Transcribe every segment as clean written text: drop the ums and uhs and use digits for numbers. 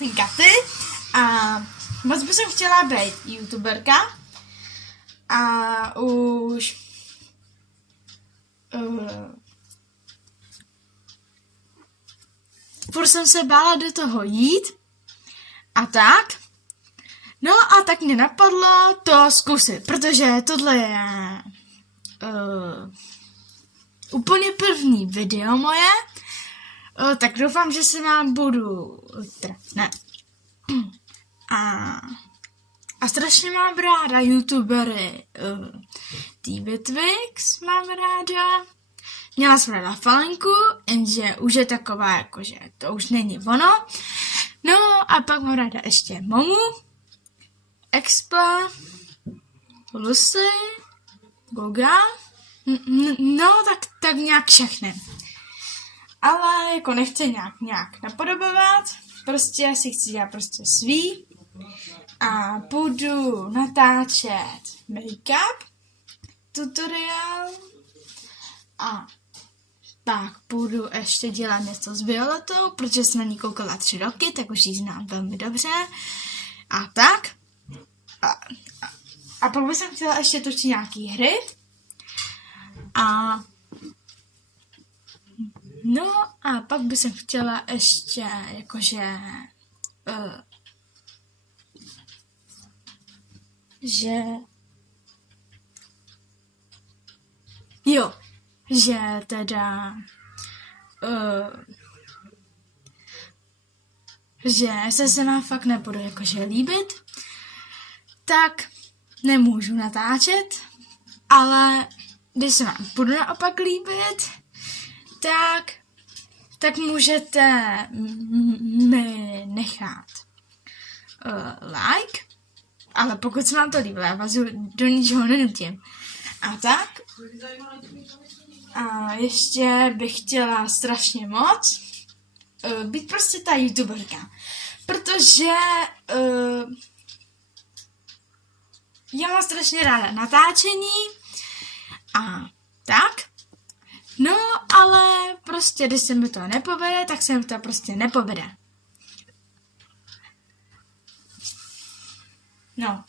jsem Katy a moc bych chtěla být youtuberka a už furt jsem se bála do toho jít a tak. No a tak mě napadlo to zkusit, protože tohle je úplně první video moje, tak doufám, že se vám budu a strašně mám ráda youtubery TVTwix mám ráda. Měla jsem ráda Falenku, jenže už je taková, jakože to už není ono. No a pak mám ráda ještě Momu, Expa, Lucy, Goga, no tak nějak všechny. Ale jako nechci nějak napodobovat, prostě si chci dělat prostě svý a budu natáčet make-up tutoriál a pak budu ještě dělat něco s Violetou, protože jsem na ní koukala 3 roky, tak už ji znám velmi dobře a tak. A pak bych chtěla ještě točit nějaký hry a no a pak bych chtěla ještě jakože že teda že se nám fakt nebudu jakože líbit, tak nemůžu natáčet, ale když se vám budu naopak líbit, tak můžete mi nechat like, ale pokud se vám to líbilo, já vás do ničeho nenutím. A tak. A ještě bych chtěla strašně moc být prostě ta youtuberka, protože já mám strašně ráda natáčení a tak. No, ale prostě, když se mi to nepovede, tak se mi to prostě nepovede. No.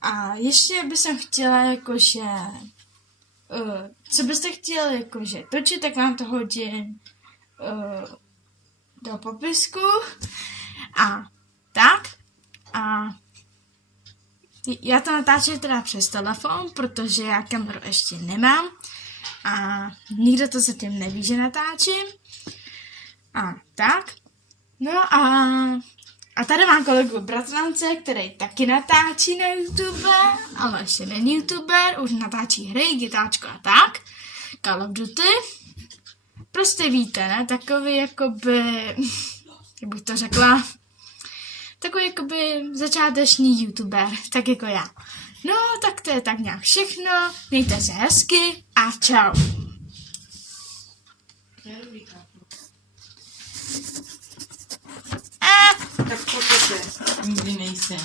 A ještě bych chtěla jakože co byste chtěli jakože točit, tak vám to hodím do popisku a tak. A já to natáčím teda přes telefon, protože já kameru ještě nemám a nikdo to zatím neví, že natáčím a tak. No a tady mám kolegu bratrance, který taky natáčí na YouTube, ale ještě není YouTuber, už natáčí hry, gitáčko a tak. Call of Duty. Prostě víte, ne? Takový jakoby, jak bych to řekla, takový jakoby začáteční YouTuber, tak jako já. No, tak to je tak nějak všechno. Mějte se hezky a čau. Tak pojďte, nikdy nejsi.